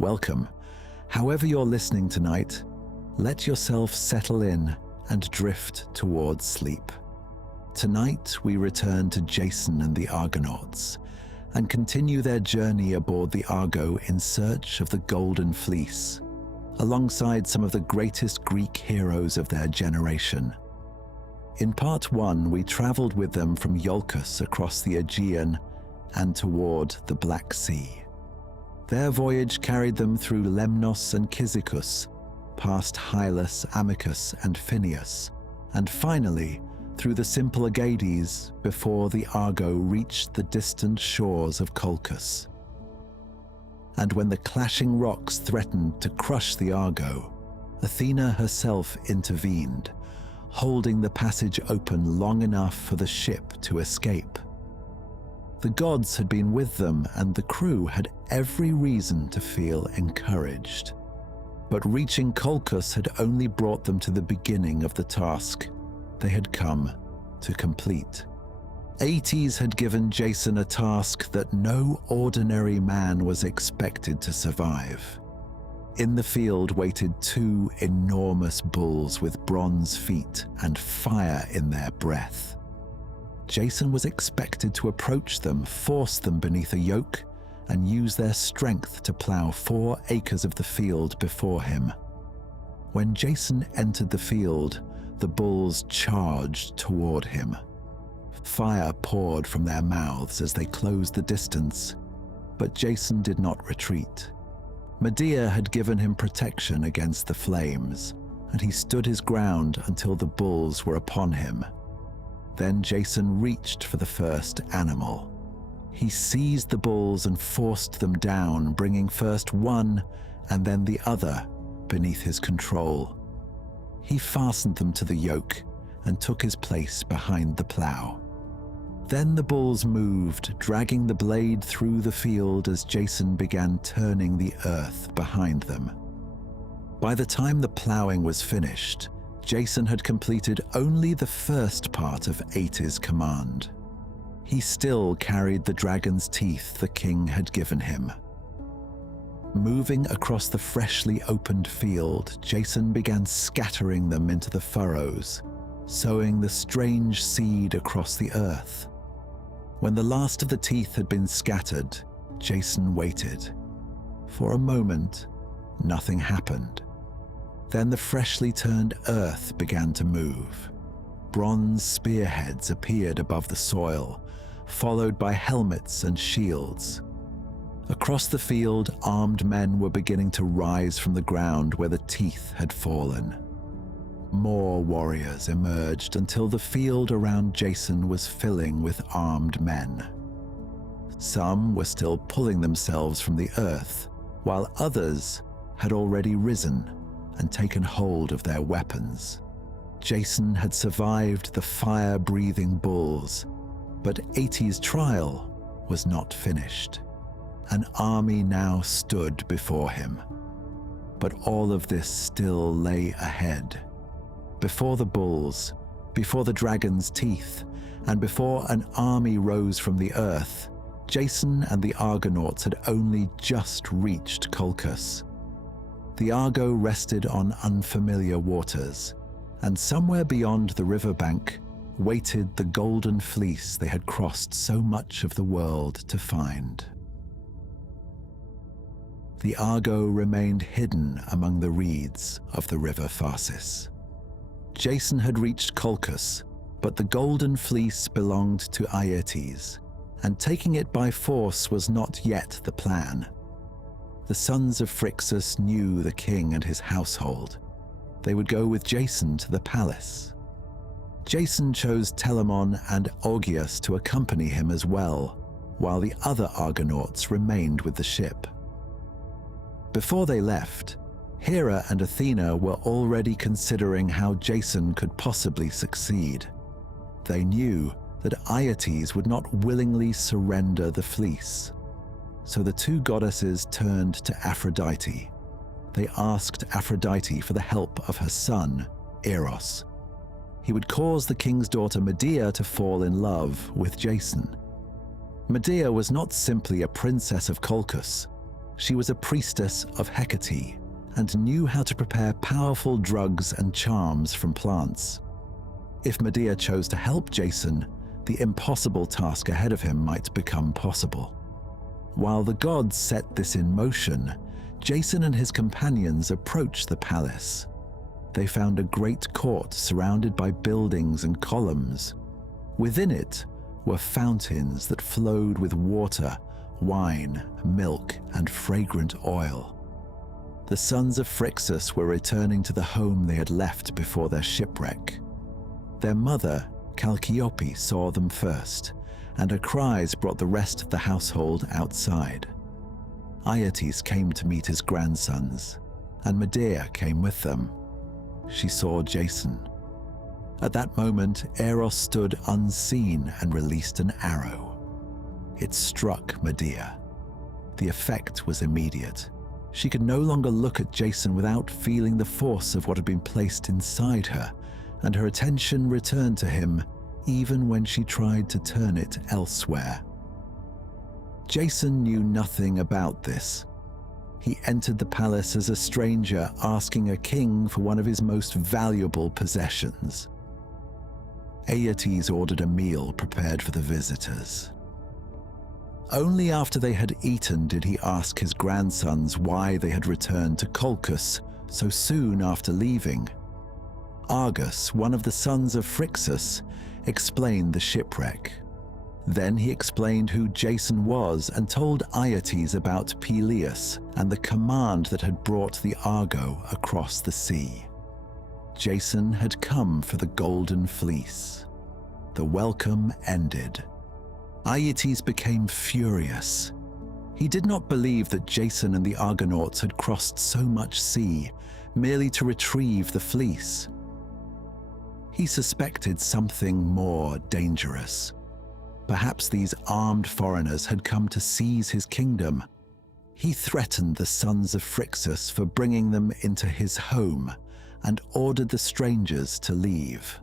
welcome. However you're listening tonight, let yourself settle in and drift towards sleep. Tonight we return to Jason and the Argonauts and continue their journey aboard the Argo in search of the Golden Fleece, alongside some of the greatest Greek heroes of their generation. In part 1, we traveled with them from Iolcus across the Aegean and toward the Black Sea. Their voyage carried them through Lemnos and Cyzicus, past Hylas, Amycus, and Phineus, and finally through the simple Aeetes before the Argo reached the distant shores of Colchis. And when the clashing rocks threatened to crush the Argo, Athena herself intervened, holding the passage open long enough for the ship to escape. The gods had been with them, and the crew had every reason to feel encouraged. But reaching Colchis had only brought them to the beginning of the task they had come to complete. Aeetes had given Jason a task that no ordinary man was expected to survive. In the field waited 2 enormous bulls with bronze feet and fire in their breath. Jason was expected to approach them, force them beneath a yoke, and use their strength to plough 4 acres of the field before him. When Jason entered the field, the bulls charged toward him. Fire poured from their mouths as they closed the distance, but Jason did not retreat. Medea had given him protection against the flames, and he stood his ground until the bulls were upon him. Then Jason reached for the first animal. He seized the bulls and forced them down, bringing first one and then the other beneath his control. He fastened them to the yoke and took his place behind the plough. Then the bulls moved, dragging the blade through the field as Jason began turning the earth behind them. By the time the ploughing was finished, Jason had completed only the first part of Aeetes' command. He still carried the dragon's teeth the king had given him. Moving across the freshly opened field, Jason began scattering them into the furrows, sowing the strange seed across the earth. When the last of the teeth had been scattered, Jason waited. For a moment, nothing happened. Then the freshly turned earth began to move. Bronze spearheads appeared above the soil, followed by helmets and shields. Across the field, armed men were beginning to rise from the ground where the teeth had fallen. More warriors emerged until the field around Jason was filling with armed men. Some were still pulling themselves from the earth, while others had already risen and taken hold of their weapons. Jason had survived the fire-breathing bulls, but Aeetes' trial was not finished. An army now stood before him. But all of this still lay ahead. Before the bulls, before the dragon's teeth, and before an army rose from the earth, Jason and the Argonauts had only just reached Colchis. The Argo rested on unfamiliar waters, and somewhere beyond the riverbank waited the Golden Fleece they had crossed so much of the world to find. The Argo remained hidden among the reeds of the river Phasis. Jason had reached Colchis, but the Golden Fleece belonged to Aeetes, and taking it by force was not yet the plan. The sons of Phrixus knew the king and his household. They would go with Jason to the palace. Jason chose Telamon and Augeas to accompany him as well, while the other Argonauts remained with the ship. Before they left, Hera and Athena were already considering how Jason could possibly succeed. They knew that Aeetes would not willingly surrender the fleece. So the 2 goddesses turned to Aphrodite. They asked Aphrodite for the help of her son, Eros. He would cause the king's daughter Medea to fall in love with Jason. Medea was not simply a princess of Colchis. She was a priestess of Hecate and knew how to prepare powerful drugs and charms from plants. If Medea chose to help Jason, the impossible task ahead of him might become possible. While the gods set this in motion, Jason and his companions approached the palace. They found a great court surrounded by buildings and columns. Within it were fountains that flowed with water, wine, milk, and fragrant oil. The sons of Phrixus were returning to the home they had left before their shipwreck. Their mother, Chalciope, saw them first, and her cries brought the rest of the household outside. Aeetes came to meet his grandsons, and Medea came with them. She saw Jason. At that moment, Eros stood unseen and released an arrow. It struck Medea. The effect was immediate. She could no longer look at Jason without feeling the force of what had been placed inside her, and her attention returned to him even when she tried to turn it elsewhere. Jason knew nothing about this. He entered the palace as a stranger, asking a king for one of his most valuable possessions. Aeetes ordered a meal prepared for the visitors. Only after they had eaten did he ask his grandsons why they had returned to Colchis so soon after leaving. Argus, one of the sons of Phrixus, explained the shipwreck. Then he explained who Jason was and told Aeetes about Peleus and the command that had brought the Argo across the sea. Jason had come for the Golden Fleece. The welcome ended. Aeetes became furious. He did not believe that Jason and the Argonauts had crossed so much sea merely to retrieve the fleece. He suspected something more dangerous. Perhaps these armed foreigners had come to seize his kingdom. He threatened the sons of Phrixus for bringing them into his home and ordered the strangers to leave.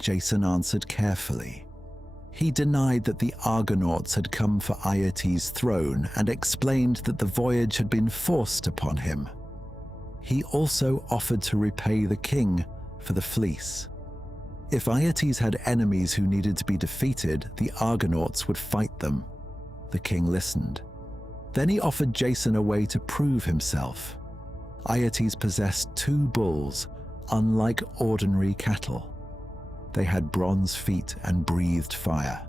Jason answered carefully. He denied that the Argonauts had come for Aeetes' throne and explained that the voyage had been forced upon him. He also offered to repay the king for the fleece. If Aeetes had enemies who needed to be defeated, the Argonauts would fight them. The king listened. Then he offered Jason a way to prove himself. Aeetes possessed 2 bulls, unlike ordinary cattle. They had bronze feet and breathed fire.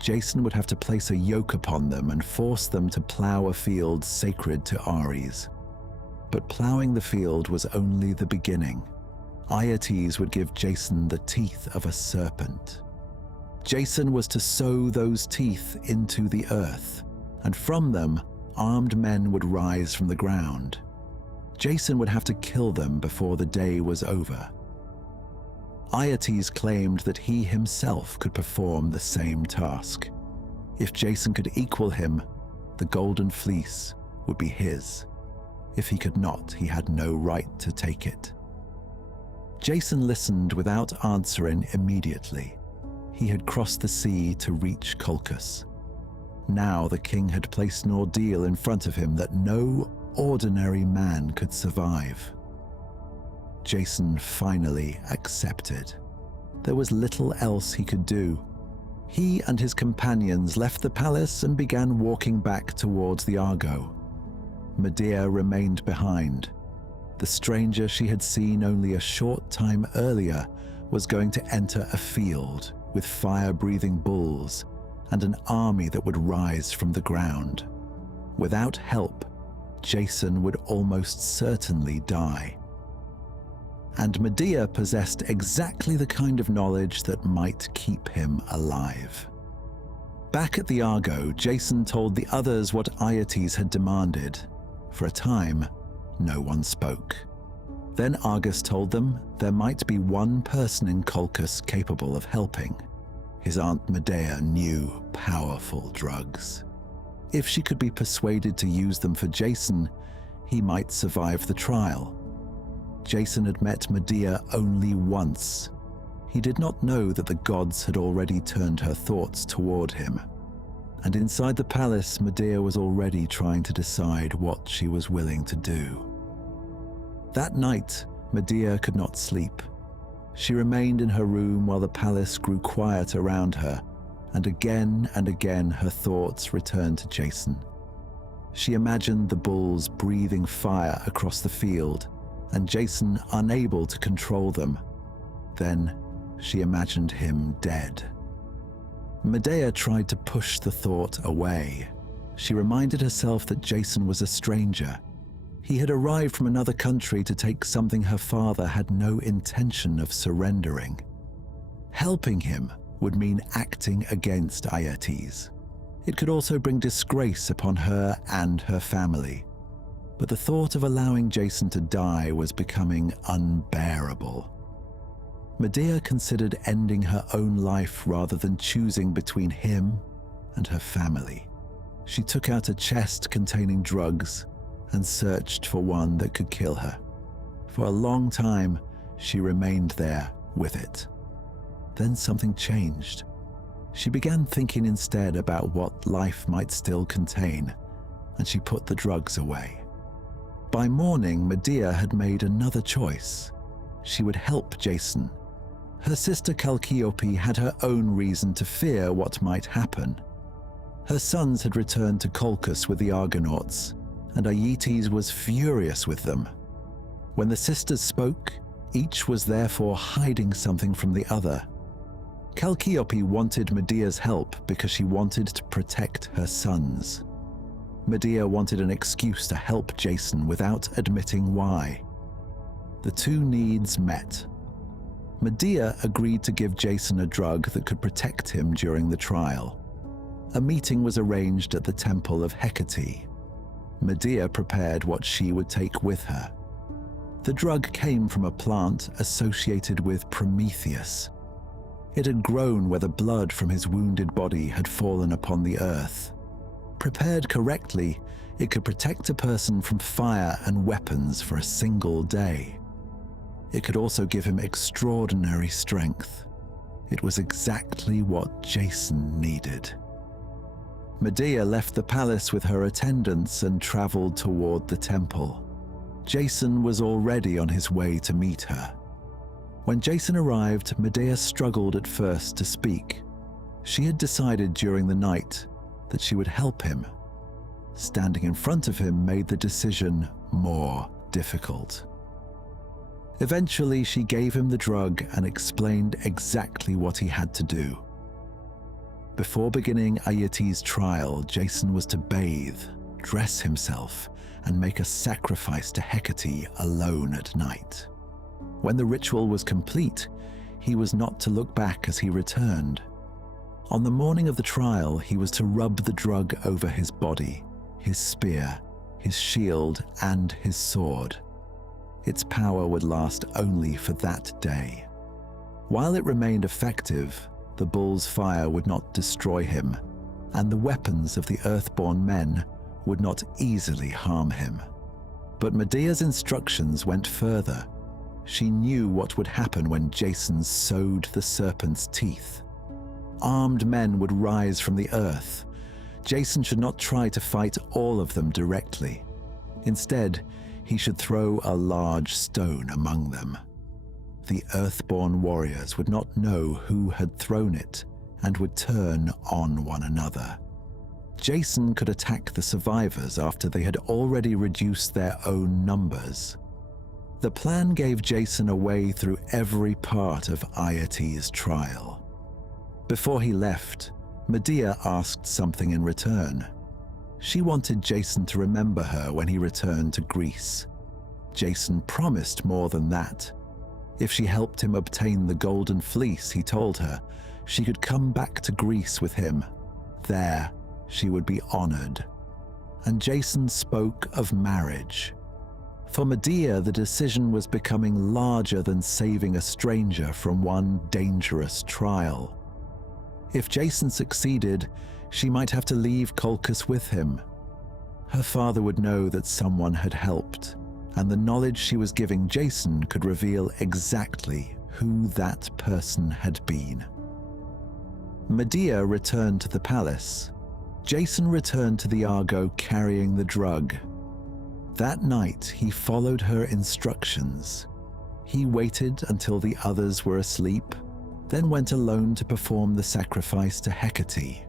Jason would have to place a yoke upon them and force them to plough a field sacred to Ares. But ploughing the field was only the beginning. Aeetes would give Jason the teeth of a serpent. Jason was to sow those teeth into the earth, and from them, armed men would rise from the ground. Jason would have to kill them before the day was over. Aeetes claimed that he himself could perform the same task. If Jason could equal him, the Golden Fleece would be his. If he could not, he had no right to take it. Jason listened without answering immediately. He had crossed the sea to reach Colchis. Now the king had placed an ordeal in front of him that no ordinary man could survive. Jason finally accepted. There was little else he could do. He and his companions left the palace and began walking back towards the Argo. Medea remained behind. The stranger she had seen only a short time earlier was going to enter a field with fire-breathing bulls and an army that would rise from the ground. Without help, Jason would almost certainly die. And Medea possessed exactly the kind of knowledge that might keep him alive. Back at the Argo, Jason told the others what Aeetes had demanded. For a time, no one spoke. Then Argus told them there might be one person in Colchis capable of helping. His aunt Medea knew powerful drugs. If she could be persuaded to use them for Jason, he might survive the trial. Jason had met Medea only once. He did not know that the gods had already turned her thoughts toward him. And inside the palace, Medea was already trying to decide what she was willing to do. That night, Medea could not sleep. She remained in her room while the palace grew quiet around her, and again her thoughts returned to Jason. She imagined the bulls breathing fire across the field, and Jason unable to control them. Then she imagined him dead. Medea tried to push the thought away. She reminded herself that Jason was a stranger. He had arrived from another country to take something her father had no intention of surrendering. Helping him would mean acting against Aeetes. It could also bring disgrace upon her and her family. But the thought of allowing Jason to die was becoming unbearable. Medea considered ending her own life rather than choosing between him and her family. She took out a chest containing drugs and searched for one that could kill her. For a long time, she remained there with it. Then something changed. She began thinking instead about what life might still contain, and she put the drugs away. By morning, Medea had made another choice. She would help Jason. Her sister Chalciope had her own reason to fear what might happen. Her sons had returned to Colchis with the Argonauts, and Aeetes was furious with them. When the sisters spoke, each was therefore hiding something from the other. Chalciope wanted Medea's help because she wanted to protect her sons. Medea wanted an excuse to help Jason without admitting why. The two needs met. Medea agreed to give Jason a drug that could protect him during the trial. A meeting was arranged at the temple of Hecate. Medea prepared what she would take with her. The drug came from a plant associated with Prometheus. It had grown where the blood from his wounded body had fallen upon the earth. Prepared correctly, it could protect a person from fire and weapons for a single day. It could also give him extraordinary strength. It was exactly what Jason needed. Medea left the palace with her attendants and traveled toward the temple. Jason was already on his way to meet her. When Jason arrived, Medea struggled at first to speak. She had decided during the night that she would help him. Standing in front of him made the decision more difficult. Eventually, she gave him the drug and explained exactly what he had to do. Before beginning Aeetes' trial, Jason was to bathe, dress himself, and make a sacrifice to Hecate alone at night. When the ritual was complete, he was not to look back as he returned. On the morning of the trial, he was to rub the drug over his body, his spear, his shield, and his sword. Its power would last only for that day. While it remained effective, the bull's fire would not destroy him, and the weapons of the Earthborn men would not easily harm him. But Medea's instructions went further. She knew what would happen when Jason sowed the serpent's teeth. Armed men would rise from the earth. Jason should not try to fight all of them directly. Instead, he should throw a large stone among them. The Earthborn warriors would not know who had thrown it and would turn on one another. Jason could attack the survivors after they had already reduced their own numbers. The plan gave Jason a way through every part of Aeetes' trial. Before he left, Medea asked something in return. She wanted Jason to remember her when he returned to Greece. Jason promised more than that. If she helped him obtain the Golden Fleece, he told her, she could come back to Greece with him. There, she would be honored. And Jason spoke of marriage. For Medea, the decision was becoming larger than saving a stranger from one dangerous trial. If Jason succeeded, she might have to leave Colchis with him. Her father would know that someone had helped, and the knowledge she was giving Jason could reveal exactly who that person had been. Medea returned to the palace. Jason returned to the Argo carrying the drug. That night, he followed her instructions. He waited until the others were asleep, then went alone to perform the sacrifice to Hecate.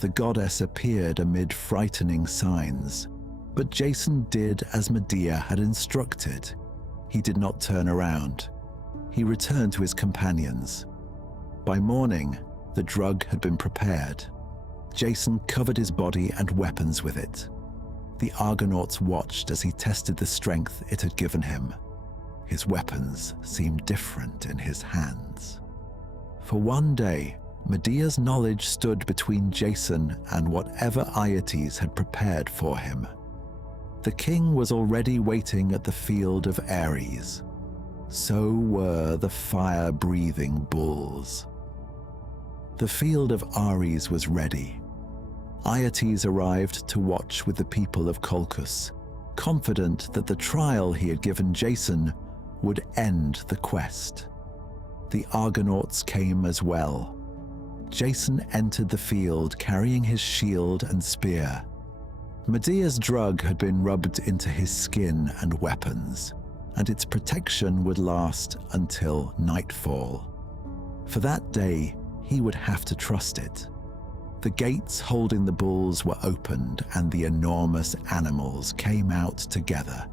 The goddess appeared amid frightening signs, but Jason did as Medea had instructed. He did not turn around. He returned to his companions. By morning, the drug had been prepared. Jason covered his body and weapons with it. The Argonauts watched as he tested the strength it had given him. His weapons seemed different in his hands. For one day, Medea's knowledge stood between Jason and whatever Aeetes had prepared for him. The king was already waiting at the field of Ares. So were the fire-breathing bulls. The field of Ares was ready. Aeetes arrived to watch with the people of Colchis, confident that the trial he had given Jason would end the quest. The Argonauts came as well. Jason entered the field carrying his shield and spear. Medea's drug had been rubbed into his skin and weapons, and its protection would last until nightfall. For that day, he would have to trust it. The gates holding the bulls were opened, and the enormous animals came out together.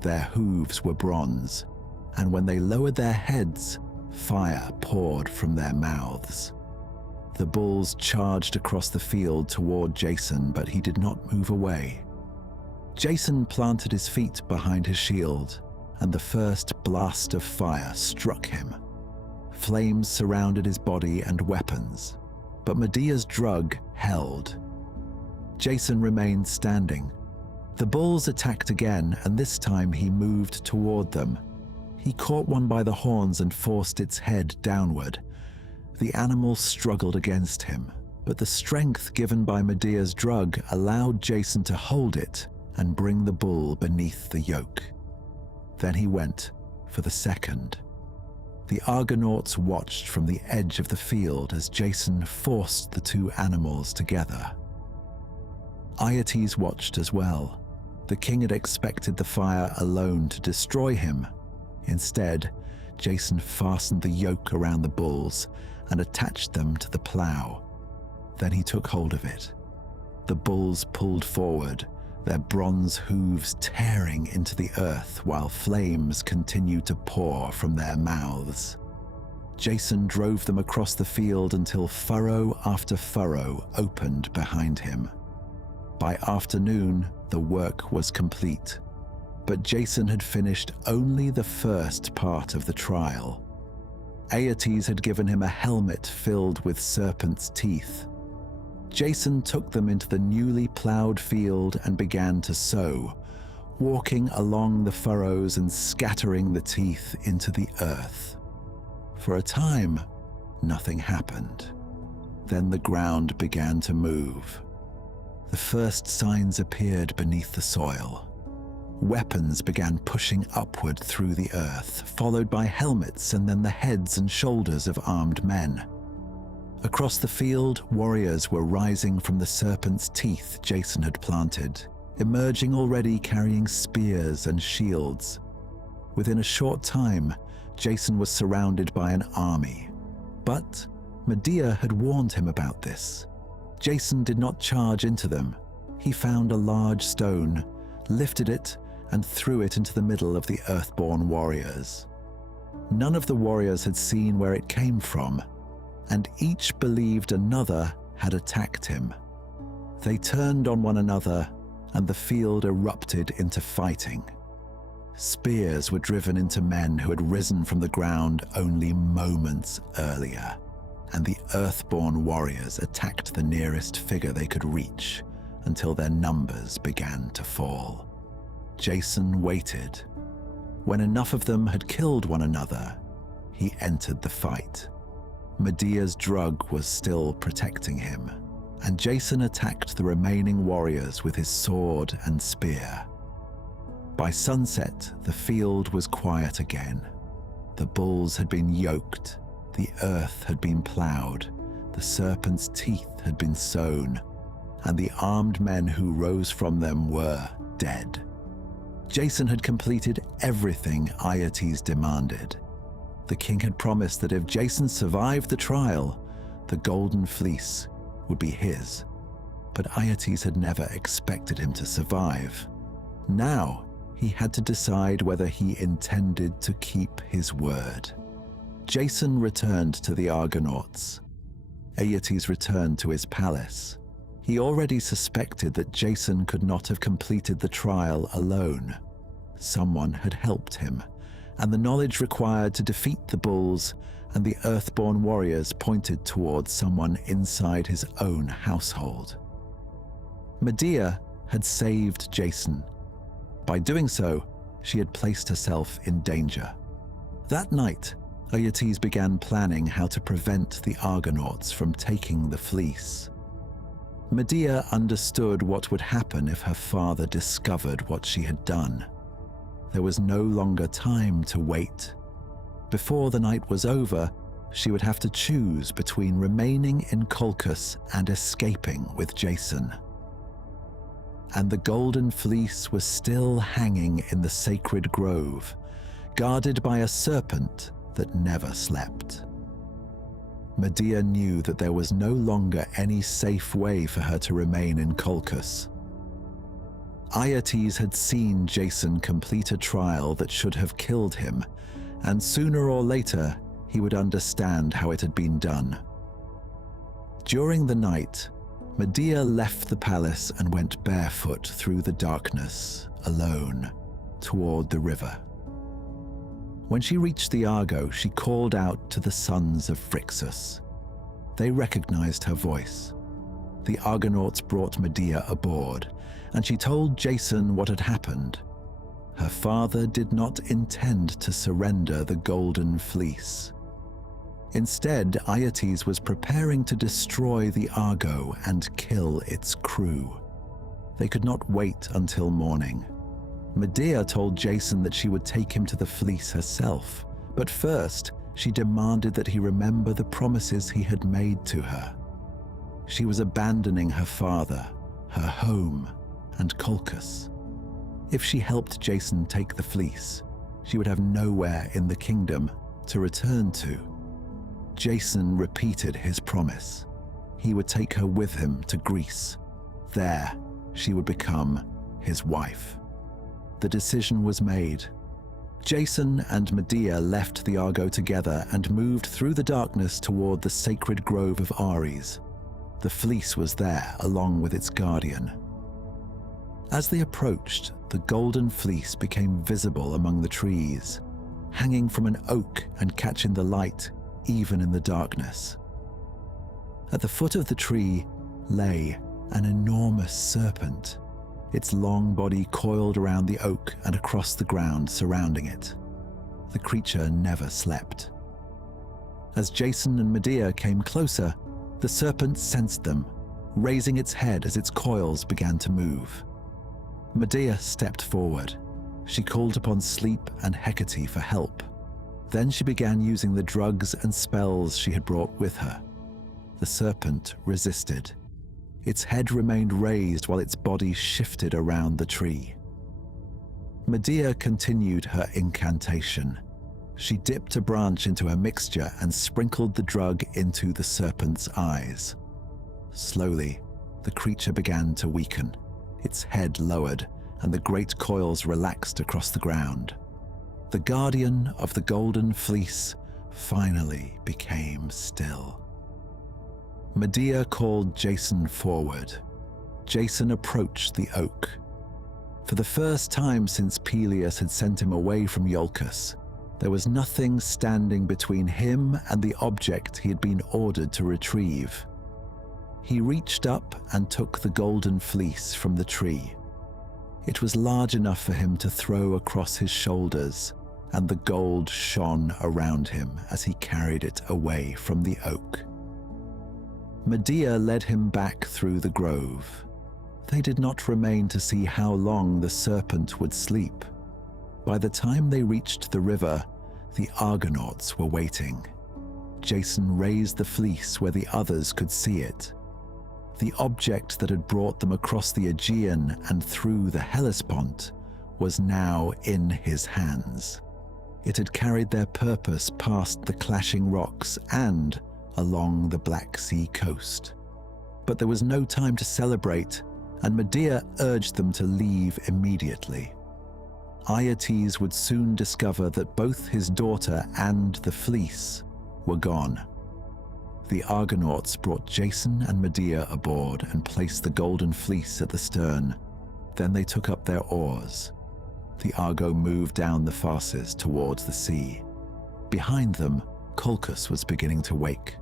Their hooves were bronze, and when they lowered their heads, fire poured from their mouths. The bulls charged across the field toward Jason, but he did not move away. Jason planted his feet behind his shield, and the first blast of fire struck him. Flames surrounded his body and weapons, but Medea's drug held. Jason remained standing. The bulls attacked again, and this time he moved toward them. He caught one by the horns and forced its head downward. The animal struggled against him, but the strength given by Medea's drug allowed Jason to hold it and bring the bull beneath the yoke. Then he went for the second. The Argonauts watched from the edge of the field as Jason forced the two animals together. Aeetes watched as well. The king had expected the fire alone to destroy him. Instead, Jason fastened the yoke around the bulls and attached them to the plough. Then he took hold of it. The bulls pulled forward, their bronze hooves tearing into the earth while flames continued to pour from their mouths. Jason drove them across the field until furrow after furrow opened behind him. By afternoon, the work was complete, but Jason had finished only the first part of the trial. Aeetes had given him a helmet filled with serpent's teeth. Jason took them into the newly ploughed field and began to sow, walking along the furrows and scattering the teeth into the earth. For a time, nothing happened. Then the ground began to move. The first signs appeared beneath the soil. Weapons began pushing upward through the earth, followed by helmets and then the heads and shoulders of armed men. Across the field, warriors were rising from the serpent's teeth Jason had planted, emerging already carrying spears and shields. Within a short time, Jason was surrounded by an army. But Medea had warned him about this. Jason did not charge into them. He found a large stone, lifted it, and threw it into the middle of the Earthborn warriors. None of the warriors had seen where it came from, and each believed another had attacked him. They turned on one another, and the field erupted into fighting. Spears were driven into men who had risen from the ground only moments earlier, and the Earthborn warriors attacked the nearest figure they could reach until their numbers began to fall. Jason waited. When enough of them had killed one another, he entered the fight. Medea's drug was still protecting him, and Jason attacked the remaining warriors with his sword and spear. By sunset, the field was quiet again. The bulls had been yoked, the earth had been ploughed, the serpent's teeth had been sown, and the armed men who rose from them were dead. Jason had completed everything Aeetes demanded. The king had promised that if Jason survived the trial, the Golden Fleece would be his. But Aeetes had never expected him to survive. Now, he had to decide whether he intended to keep his word. Jason returned to the Argonauts. Aeetes returned to his palace. He already suspected that Jason could not have completed the trial alone. Someone had helped him, and the knowledge required to defeat the bulls and the Earthborn warriors pointed towards someone inside his own household. Medea had saved Jason. By doing so, she had placed herself in danger. That night, Aeetes began planning how to prevent the Argonauts from taking the fleece. Medea understood what would happen if her father discovered what she had done. There was no longer time to wait. Before the night was over, she would have to choose between remaining in Colchis and escaping with Jason. And the Golden Fleece was still hanging in the sacred grove, guarded by a serpent that never slept. Medea knew that there was no longer any safe way for her to remain in Colchis. Aeetes had seen Jason complete a trial that should have killed him, and sooner or later he would understand how it had been done. During the night, Medea left the palace and went barefoot through the darkness, alone, toward the river. When she reached the Argo, she called out to the sons of Phrixus. They recognized her voice. The Argonauts brought Medea aboard, and she told Jason what had happened. Her father did not intend to surrender the Golden Fleece. Instead, Aeetes was preparing to destroy the Argo and kill its crew. They could not wait until morning. Medea told Jason that she would take him to the fleece herself, but first she demanded that he remember the promises he had made to her. She was abandoning her father, her home, and Colchis. If she helped Jason take the fleece, she would have nowhere in the kingdom to return to. Jason repeated his promise. He would take her with him to Greece. There, she would become his wife. The decision was made. Jason and Medea left the Argo together and moved through the darkness toward the sacred grove of Ares. The fleece was there along with its guardian. As they approached, the Golden Fleece became visible among the trees, hanging from an oak and catching the light even in the darkness. At the foot of the tree lay an enormous serpent, its long body coiled around the oak and across the ground surrounding it. The creature never slept. As Jason and Medea came closer, the serpent sensed them, raising its head as its coils began to move. Medea stepped forward. She called upon Sleep and Hecate for help. Then she began using the drugs and spells she had brought with her. The serpent resisted. Its head remained raised while its body shifted around the tree. Medea continued her incantation. She dipped a branch into a mixture and sprinkled the drug into the serpent's eyes. Slowly, the creature began to weaken. Its head lowered, and the great coils relaxed across the ground. The guardian of the Golden Fleece finally became still. Medea called Jason forward. Jason approached the oak. For the first time since Peleus had sent him away from Iolcus, there was nothing standing between him and the object he had been ordered to retrieve. He reached up and took the Golden Fleece from the tree. It was large enough for him to throw across his shoulders, and the gold shone around him as he carried it away from the oak. Medea led him back through the grove. They did not remain to see how long the serpent would sleep. By the time they reached the river, the Argonauts were waiting. Jason raised the fleece where the others could see it. The object that had brought them across the Aegean and through the Hellespont was now in his hands. It had carried their purpose past the clashing rocks and along the Black Sea coast. But there was no time to celebrate, and Medea urged them to leave immediately. Aeetes would soon discover that both his daughter and the fleece were gone. The Argonauts brought Jason and Medea aboard and placed the Golden Fleece at the stern. Then they took up their oars. The Argo moved down the Phasis towards the sea. Behind them, Colchis was beginning to wake.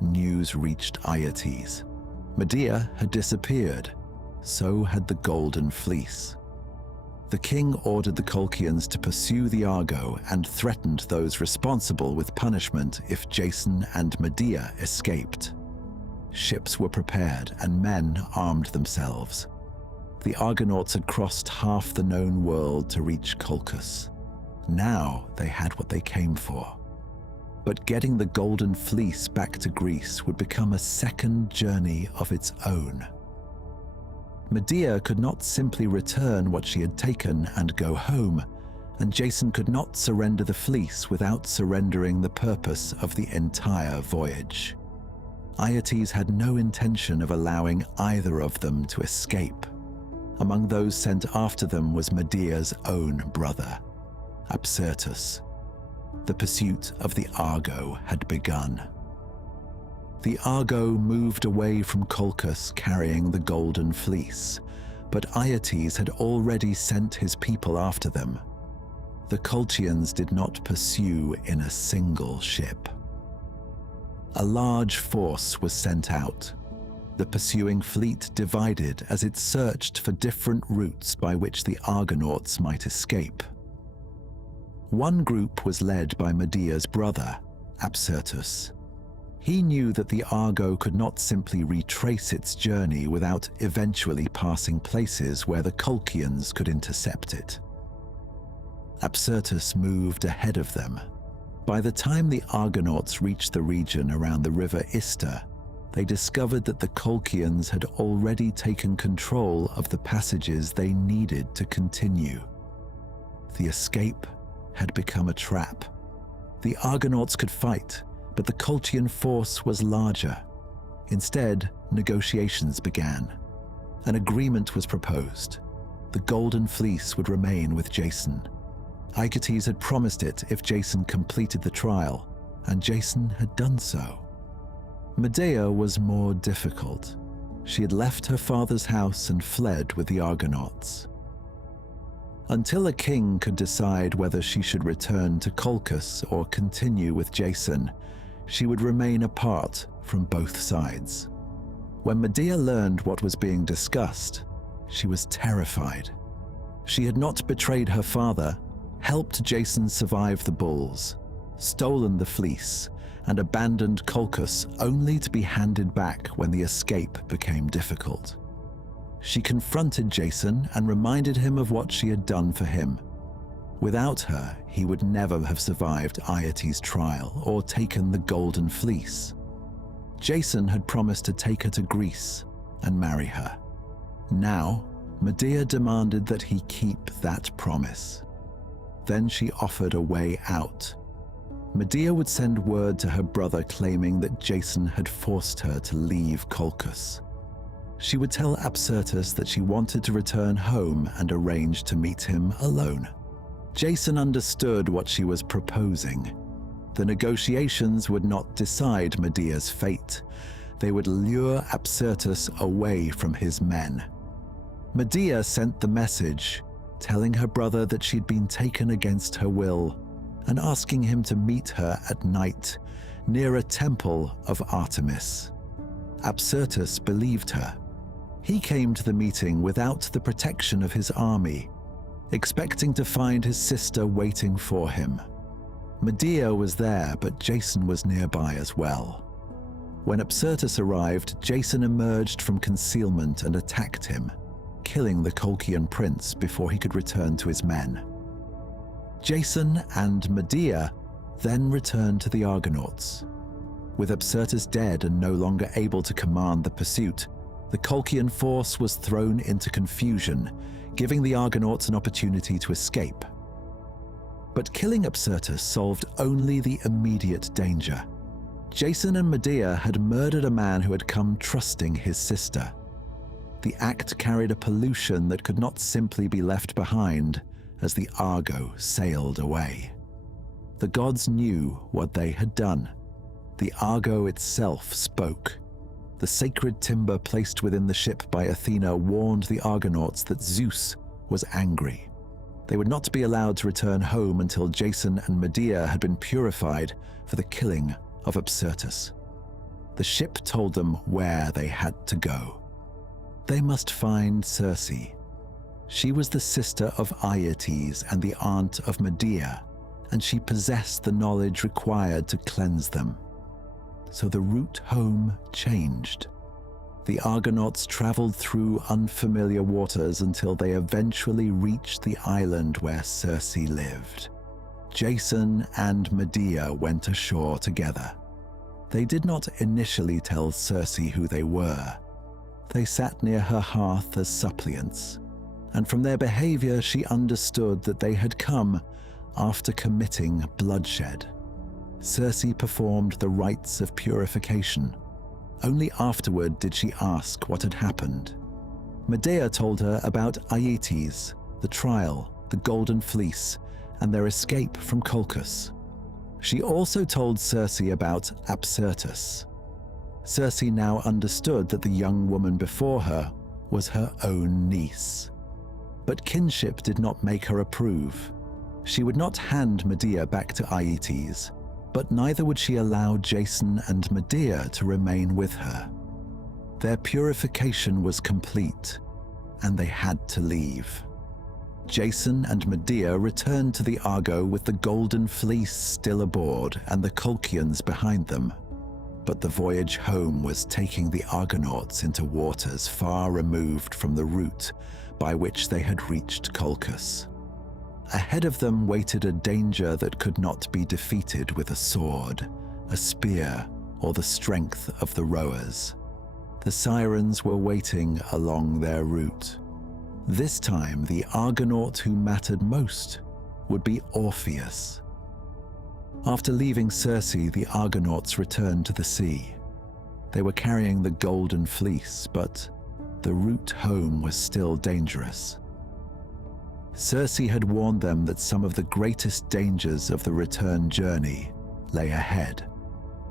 News reached Aeetes. Medea had disappeared. So had the Golden Fleece. The king ordered the Colchians to pursue the Argo and threatened those responsible with punishment if Jason and Medea escaped. Ships were prepared and men armed themselves. The Argonauts had crossed half the known world to reach Colchis. Now they had what they came for. But getting the Golden Fleece back to Greece would become a second journey of its own. Medea could not simply return what she had taken and go home, and Jason could not surrender the fleece without surrendering the purpose of the entire voyage. Aeetes had no intention of allowing either of them to escape. Among those sent after them was Medea's own brother, Apsyrtus. The pursuit of the Argo had begun. The Argo moved away from Colchis carrying the Golden Fleece, but Aeetes had already sent his people after them. The Colchians did not pursue in a single ship. A large force was sent out. The pursuing fleet divided as it searched for different routes by which the Argonauts might escape. One group was led by Medea's brother, Apsyrtus. He knew that the Argo could not simply retrace its journey without eventually passing places where the Colchians could intercept it. Apsyrtus moved ahead of them. By the time the Argonauts reached the region around the river Ister, they discovered that the Colchians had already taken control of the passages they needed to continue. The escape had become a trap. The Argonauts could fight, but the Colchian force was larger. Instead, negotiations began. An agreement was proposed. The Golden Fleece would remain with Jason. Aeetes had promised it if Jason completed the trial, and Jason had done so. Medea was more difficult. She had left her father's house and fled with the Argonauts. Until a king could decide whether she should return to Colchis or continue with Jason, she would remain apart from both sides. When Medea learned what was being discussed, she was terrified. She had not betrayed her father, helped Jason survive the bulls, stolen the fleece, and abandoned Colchis only to be handed back when the escape became difficult. She confronted Jason and reminded him of what she had done for him. Without her, he would never have survived Aeetes' trial or taken the Golden Fleece. Jason had promised to take her to Greece and marry her. Now, Medea demanded that he keep that promise. Then she offered a way out. Medea would send word to her brother claiming that Jason had forced her to leave Colchis. She would tell Apsyrtus that she wanted to return home and arrange to meet him alone. Jason understood what she was proposing. The negotiations would not decide Medea's fate. They would lure Apsyrtus away from his men. Medea sent the message, telling her brother that she'd been taken against her will, and asking him to meet her at night near a temple of Artemis. Apsyrtus believed her. He came to the meeting without the protection of his army, expecting to find his sister waiting for him. Medea was there, but Jason was nearby as well. When Apsyrtus arrived, Jason emerged from concealment and attacked him, killing the Colchian prince before he could return to his men. Jason and Medea then returned to the Argonauts. With Apsyrtus dead and no longer able to command the pursuit, The Colchian force was thrown into confusion, giving the Argonauts an opportunity to escape. But killing Apsyrtus solved only the immediate danger. Jason and Medea had murdered a man who had come trusting his sister. The act carried a pollution that could not simply be left behind as the Argo sailed away. The gods knew what they had done. The Argo itself spoke. The sacred timber placed within the ship by Athena warned the Argonauts that Zeus was angry. They would not be allowed to return home until Jason and Medea had been purified for the killing of Apsyrtus. The ship told them where they had to go. They must find Circe. She was the sister of Aeetes and the aunt of Medea, and she possessed the knowledge required to cleanse them. So the route home changed. The Argonauts traveled through unfamiliar waters until they eventually reached the island where Circe lived. Jason and Medea went ashore together. They did not initially tell Circe who they were. They sat near her hearth as suppliants, and from their behavior she understood that they had come after committing bloodshed. Circe performed the rites of purification. Only afterward did she ask what had happened. Medea told her about Aeetes, the trial, the Golden Fleece, and their escape from Colchis. She also told Circe about Apsyrtus. Circe now understood that the young woman before her was her own niece. But kinship did not make her approve. She would not hand Medea back to Aeetes, but neither would she allow Jason and Medea to remain with her. Their purification was complete, and they had to leave. Jason and Medea returned to the Argo with the Golden Fleece still aboard and the Colchians behind them. But the voyage home was taking the Argonauts into waters far removed from the route by which they had reached Colchis. Ahead of them waited a danger that could not be defeated with a sword, a spear, or the strength of the rowers. The Sirens were waiting along their route. This time, the Argonaut who mattered most would be Orpheus. After leaving Circe, the Argonauts returned to the sea. They were carrying the Golden Fleece, but the route home was still dangerous. Circe had warned them that some of the greatest dangers of the return journey lay ahead.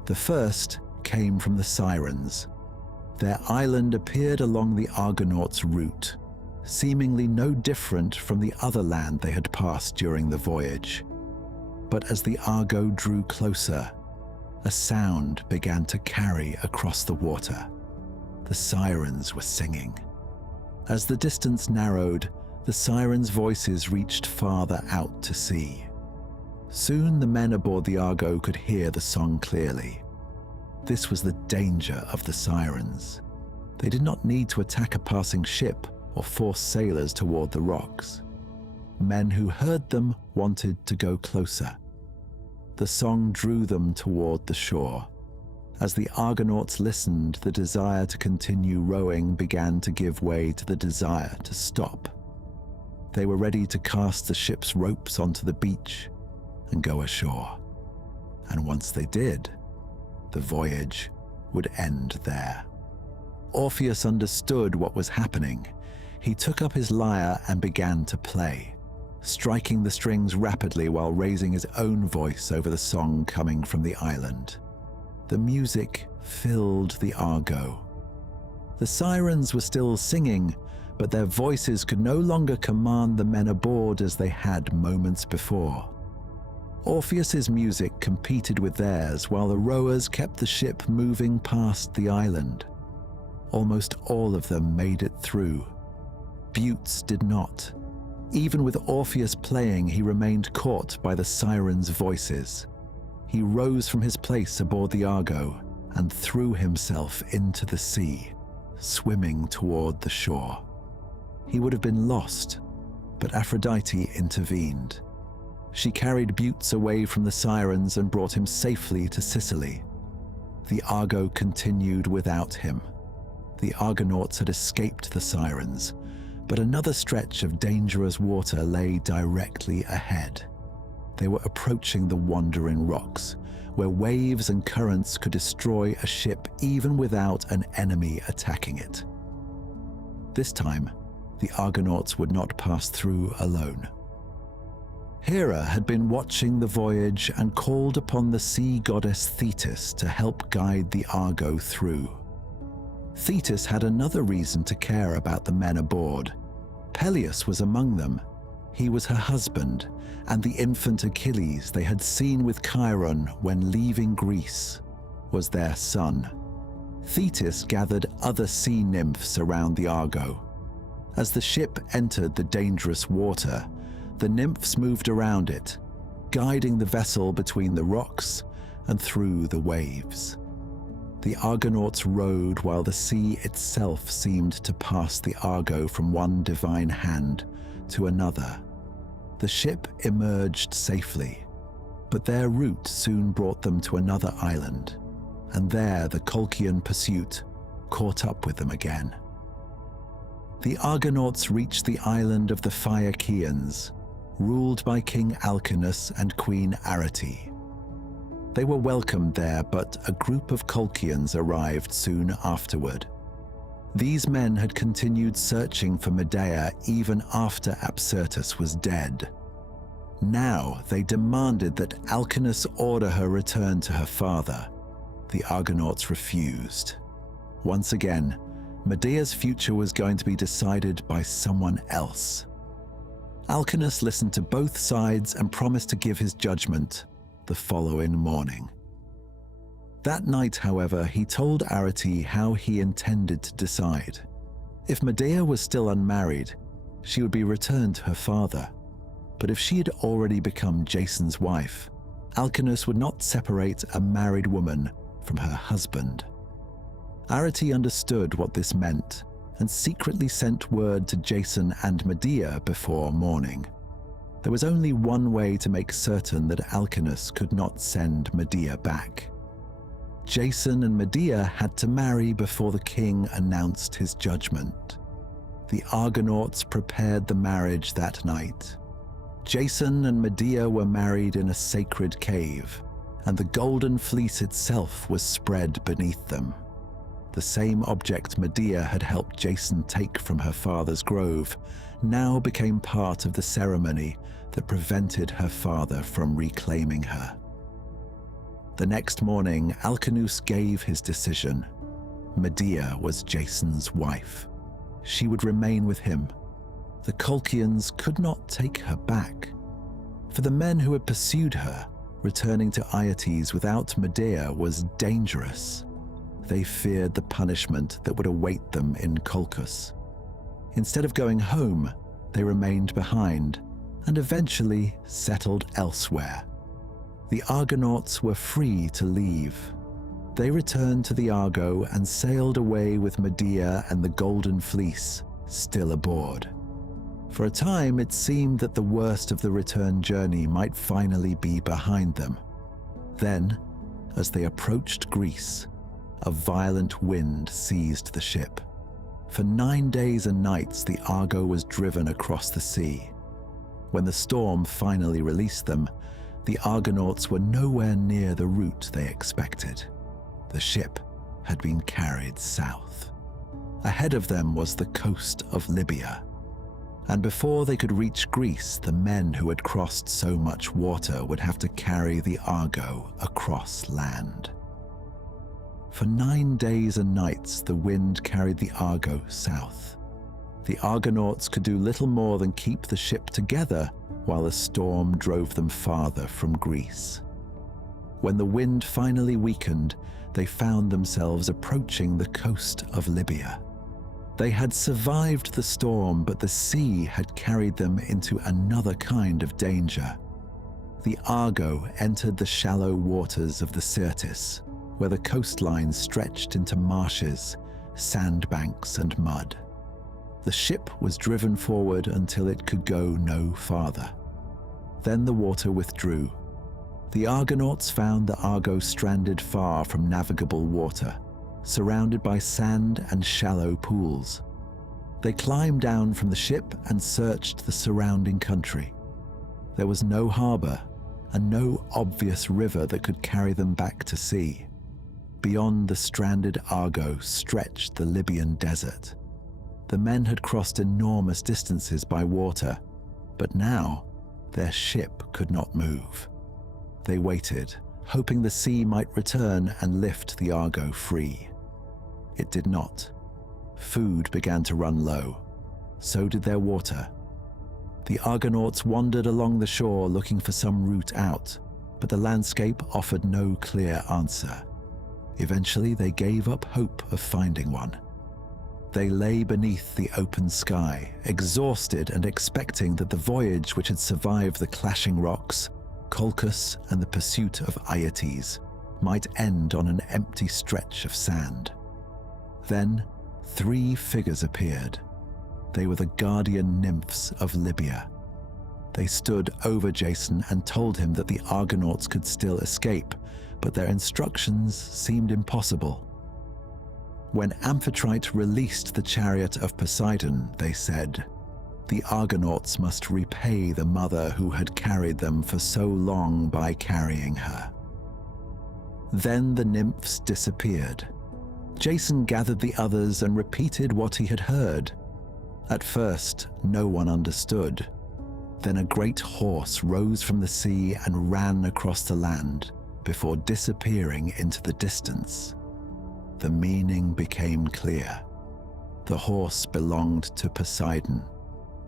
The first came from the Sirens. Their island appeared along the Argonauts' route, seemingly no different from the other land they had passed during the voyage. But as the Argo drew closer, a sound began to carry across the water. The Sirens were singing. As the distance narrowed, the Sirens' voices reached farther out to sea. Soon the men aboard the Argo could hear the song clearly. This was the danger of the Sirens. They did not need to attack a passing ship or force sailors toward the rocks. Men who heard them wanted to go closer. The song drew them toward the shore. As the Argonauts listened, the desire to continue rowing began to give way to the desire to stop. They were ready to cast the ship's ropes onto the beach and go ashore. And once they did, the voyage would end there. Orpheus understood what was happening. He took up his lyre and began to play, striking the strings rapidly while raising his own voice over the song coming from the island. The music filled the Argo. The Sirens were still singing, but their voices could no longer command the men aboard as they had moments before. Orpheus's music competed with theirs while the rowers kept the ship moving past the island. Almost all of them made it through. Butes did not. Even with Orpheus playing, he remained caught by the Sirens' voices. He rose from his place aboard the Argo and threw himself into the sea, swimming toward the shore. He would have been lost, but Aphrodite intervened. She carried Butes away from the Sirens and brought him safely to Sicily. The Argo continued without him. The Argonauts had escaped the Sirens, but another stretch of dangerous water lay directly ahead. They were approaching the Wandering Rocks, where waves and currents could destroy a ship even without an enemy attacking it. This time, the Argonauts would not pass through alone. Hera had been watching the voyage and called upon the sea goddess Thetis to help guide the Argo through. Thetis had another reason to care about the men aboard. Peleus was among them. He was her husband, and the infant Achilles they had seen with Chiron when leaving Greece was their son. Thetis gathered other sea nymphs around the Argo. As the ship entered the dangerous water, the nymphs moved around it, guiding the vessel between the rocks and through the waves. The Argonauts rowed while the sea itself seemed to pass the Argo from one divine hand to another. The ship emerged safely, but their route soon brought them to another island, and there the Colchian pursuit caught up with them again. The Argonauts reached the island of the Phaeacians, ruled by King Aeetes and Queen Aeetes. They were welcomed there, but a group of Colchians arrived soon afterward. These men had continued searching for Medea even after Apsyrtus was dead. Now they demanded that Aeetes order her return to her father. The Argonauts refused. Once again, Medea's future was going to be decided by someone else. Aeetes listened to both sides and promised to give his judgment the following morning. That night, however, he told Aeetes how he intended to decide. If Medea was still unmarried, she would be returned to her father. But if she had already become Jason's wife, Aeetes would not separate a married woman from her husband. Aeetes understood what this meant and secretly sent word to Jason and Medea before morning. There was only one way to make certain that Aeetes could not send Medea back. Jason and Medea had to marry before the king announced his judgment. The Argonauts prepared the marriage that night. Jason and Medea were married in a sacred cave, and the Golden Fleece itself was spread beneath them. The same object Medea had helped Jason take from her father's grove now became part of the ceremony that prevented her father from reclaiming her. The next morning, Aeetes gave his decision. Medea was Jason's wife. She would remain with him. The Colchians could not take her back. For the men who had pursued her, returning to Aeetes without Medea was dangerous. They feared the punishment that would await them in Colchis. Instead of going home, they remained behind and eventually settled elsewhere. The Argonauts were free to leave. They returned to the Argo and sailed away with Medea and the Golden Fleece still aboard. For a time, it seemed that the worst of the return journey might finally be behind them. Then, as they approached Greece, a violent wind seized the ship. For 9 days and nights, the Argo was driven across the sea. When the storm finally released them, the Argonauts were nowhere near the route they expected. The ship had been carried south. Ahead of them was the coast of Libya. And before they could reach Greece, the men who had crossed so much water would have to carry the Argo across land. For 9 days and nights, the wind carried the Argo south. The Argonauts could do little more than keep the ship together while the storm drove them farther from Greece. When the wind finally weakened, they found themselves approaching the coast of Libya. They had survived the storm, but the sea had carried them into another kind of danger. The Argo entered the shallow waters of the Sirtis, where the coastline stretched into marshes, sandbanks, and mud. The ship was driven forward until it could go no farther. Then the water withdrew. The Argonauts found the Argo stranded far from navigable water, surrounded by sand and shallow pools. They climbed down from the ship and searched the surrounding country. There was no harbor and no obvious river that could carry them back to sea. Beyond the stranded Argo stretched the Libyan desert. The men had crossed enormous distances by water, but now their ship could not move. They waited, hoping the sea might return and lift the Argo free. It did not. Food began to run low. So did their water. The Argonauts wandered along the shore looking for some route out, but the landscape offered no clear answer. Eventually, they gave up hope of finding one. They lay beneath the open sky, exhausted and expecting that the voyage which had survived the clashing rocks, Colchis, and the pursuit of Aeetes might end on an empty stretch of sand. Then, 3 figures appeared. They were the guardian nymphs of Libya. They stood over Jason and told him that the Argonauts could still escape, but their instructions seemed impossible. When Amphitrite released the chariot of Poseidon, they said, the Argonauts must repay the mother who had carried them for so long by carrying her. Then the nymphs disappeared. Jason gathered the others and repeated what he had heard. At first, no one understood. Then a great horse rose from the sea and ran across the land before disappearing into the distance. The meaning became clear. The horse belonged to Poseidon.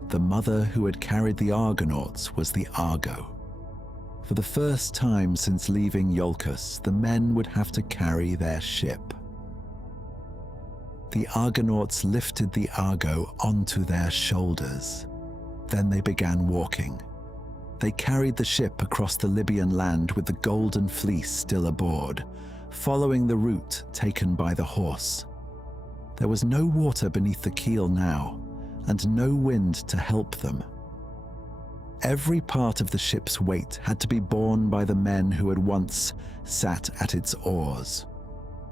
The mother who had carried the Argonauts was the Argo. For the first time since leaving Iolcus, the men would have to carry their ship. The Argonauts lifted the Argo onto their shoulders. Then they began walking. They carried the ship across the Libyan land with the Golden Fleece still aboard, following the route taken by the horse. There was no water beneath the keel now, and no wind to help them. Every part of the ship's weight had to be borne by the men who had once sat at its oars.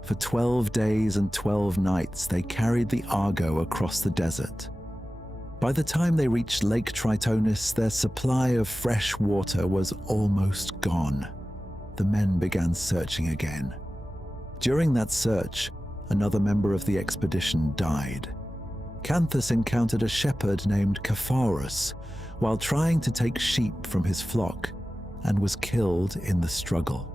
For 12 days and 12 nights they carried the Argo across the desert. By the time they reached Lake Tritonis, their supply of fresh water was almost gone. The men began searching again. During that search, another member of the expedition died. Canthus encountered a shepherd named Caphaurus while trying to take sheep from his flock and was killed in the struggle.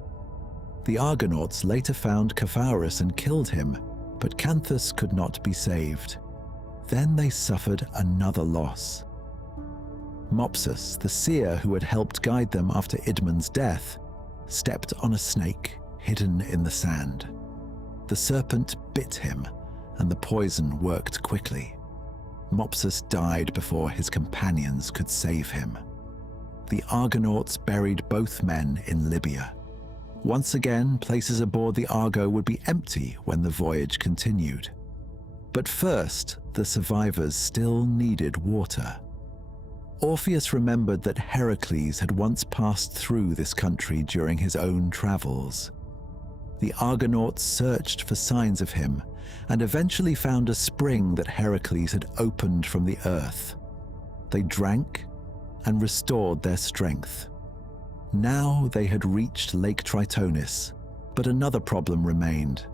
The Argonauts later found Caphaurus and killed him, but Canthus could not be saved. Then they suffered another loss. Mopsus, the seer who had helped guide them after Idmond's death, stepped on a snake hidden in the sand. The serpent bit him, and the poison worked quickly. Mopsus died before his companions could save him. The Argonauts buried both men in Libya. Once again, places aboard the Argo would be empty when the voyage continued. But first, the survivors still needed water. Orpheus remembered that Heracles had once passed through this country during his own travels. The Argonauts searched for signs of him and eventually found a spring that Heracles had opened from the earth. They drank and restored their strength. Now they had reached Lake Tritonis, but another problem remained.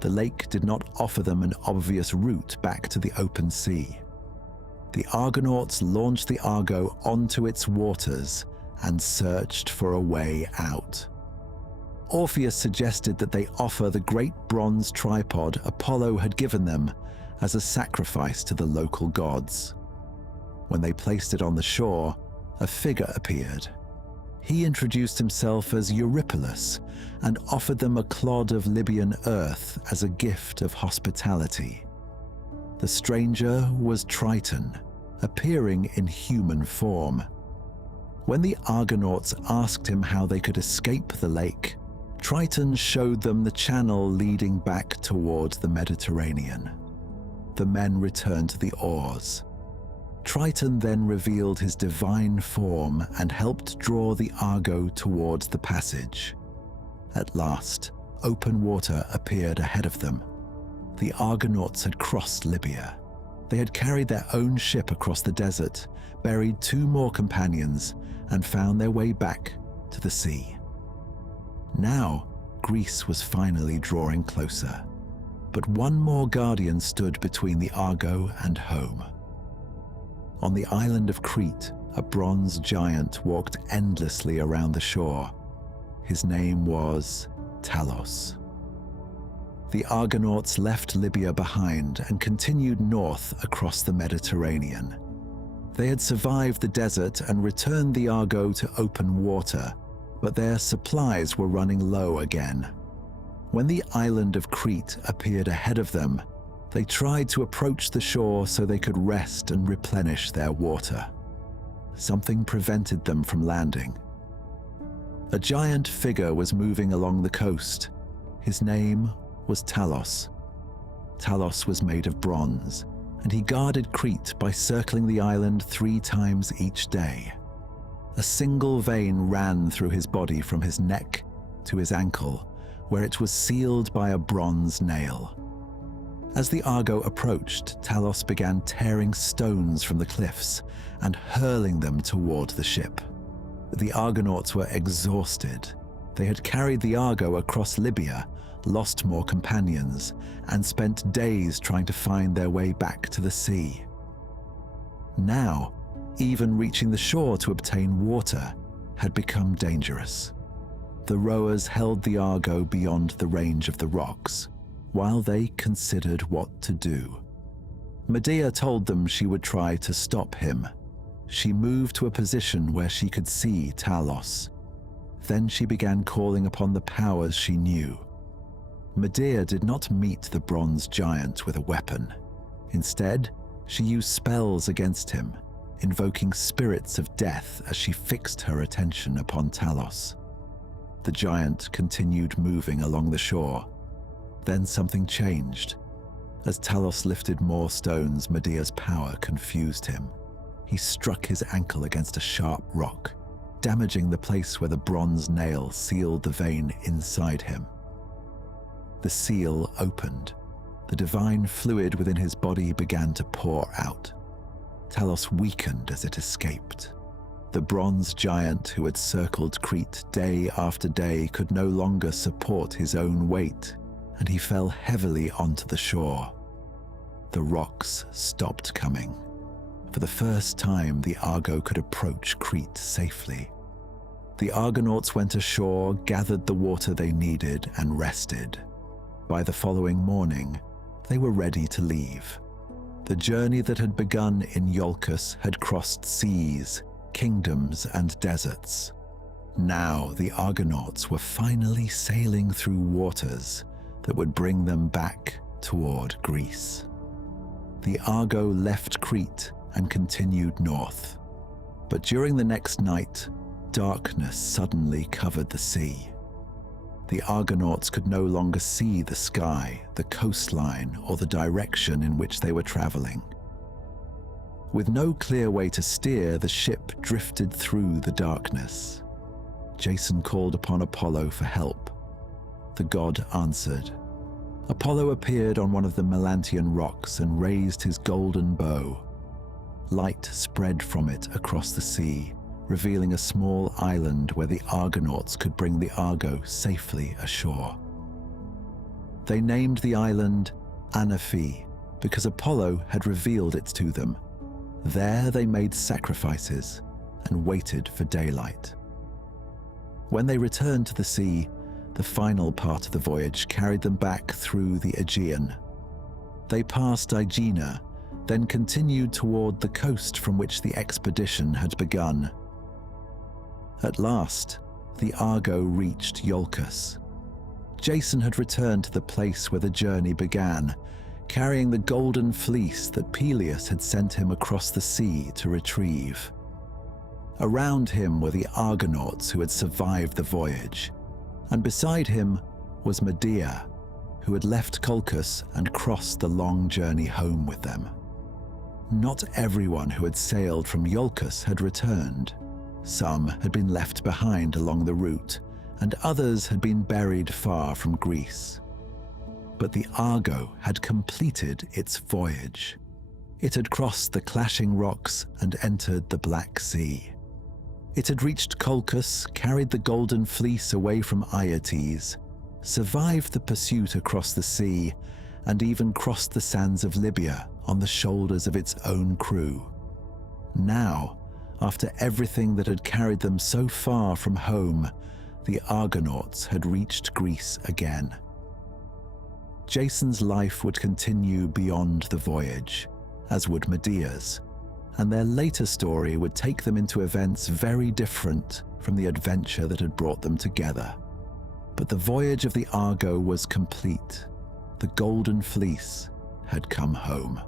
The lake did not offer them an obvious route back to the open sea. The Argonauts launched the Argo onto its waters and searched for a way out. Orpheus suggested that they offer the great bronze tripod Apollo had given them as a sacrifice to the local gods. When they placed it on the shore, a figure appeared. He introduced himself as Eurypylus and offered them a clod of Libyan earth as a gift of hospitality. The stranger was Triton, appearing in human form. When the Argonauts asked him how they could escape the lake, Triton showed them the channel leading back toward the Mediterranean. The men returned to the oars. Triton then revealed his divine form and helped draw the Argo towards the passage. At last, open water appeared ahead of them. The Argonauts had crossed Libya. They had carried their own ship across the desert, buried 2 more companions, and found their way back to the sea. Now, Greece was finally drawing closer. But one more guardian stood between the Argo and home. On the island of Crete, a bronze giant walked endlessly around the shore. His name was Talos. The Argonauts left Libya behind and continued north across the Mediterranean. They had survived the desert and returned the Argo to open water, but their supplies were running low again. When the island of Crete appeared ahead of them, they tried to approach the shore so they could rest and replenish their water. Something prevented them from landing. A giant figure was moving along the coast. His name was Talos. Talos was made of bronze, and he guarded Crete by circling the island 3 times each day. A single vein ran through his body from his neck to his ankle, where it was sealed by a bronze nail. As the Argo approached, Talos began tearing stones from the cliffs and hurling them toward the ship. The Argonauts were exhausted. They had carried the Argo across Libya, lost more companions, and spent days trying to find their way back to the sea. Now, even reaching the shore to obtain water had become dangerous. The rowers held the Argo beyond the range of the rocks, while they considered what to do. Medea told them she would try to stop him. She moved to a position where she could see Talos. Then she began calling upon the powers she knew. Medea did not meet the bronze giant with a weapon. Instead, she used spells against him, invoking spirits of death as she fixed her attention upon Talos. The giant continued moving along the shore. Then something changed. As Talos lifted more stones, Medea's power confused him. He struck his ankle against a sharp rock, damaging the place where the bronze nail sealed the vein inside him. The seal opened. The divine fluid within his body began to pour out. Talos weakened as it escaped. The bronze giant who had circled Crete day after day could no longer support his own weight, and he fell heavily onto the shore. The rocks stopped coming. For the first time, the Argo could approach Crete safely. The Argonauts went ashore, gathered the water they needed, and rested. By the following morning, they were ready to leave. The journey that had begun in Iolcus had crossed seas, kingdoms, and deserts. Now the Argonauts were finally sailing through waters that would bring them back toward Greece. The Argo left Crete and continued north. But during the next night, darkness suddenly covered the sea. The Argonauts could no longer see the sky, the coastline, or the direction in which they were traveling. With no clear way to steer, the ship drifted through the darkness. Jason called upon Apollo for help. The god answered. Apollo appeared on one of the Melantian rocks and raised his golden bow. Light spread from it across the sea, revealing a small island where the Argonauts could bring the Argo safely ashore. They named the island Anaphe because Apollo had revealed it to them. There they made sacrifices and waited for daylight. When they returned to the sea, the final part of the voyage carried them back through the Aegean. They passed Aegina, then continued toward the coast from which the expedition had begun. At last, the Argo reached Iolcus. Jason had returned to the place where the journey began, carrying the Golden Fleece that Peleus had sent him across the sea to retrieve. Around him were the Argonauts who had survived the voyage, and beside him was Medea, who had left Colchis and crossed the long journey home with them. Not everyone who had sailed from Iolcus had returned. Some had been left behind along the route, and others had been buried far from Greece. But the Argo had completed its voyage. It had crossed the clashing rocks and entered the Black Sea. It had reached Colchis, carried the Golden Fleece away from Aeetes, survived the pursuit across the sea, and even crossed the sands of Libya on the shoulders of its own crew. Now, after everything that had carried them so far from home, the Argonauts had reached Greece again. Jason's life would continue beyond the voyage, as would Medea's, and their later story would take them into events very different from the adventure that had brought them together. But the voyage of the Argo was complete. The Golden Fleece had come home.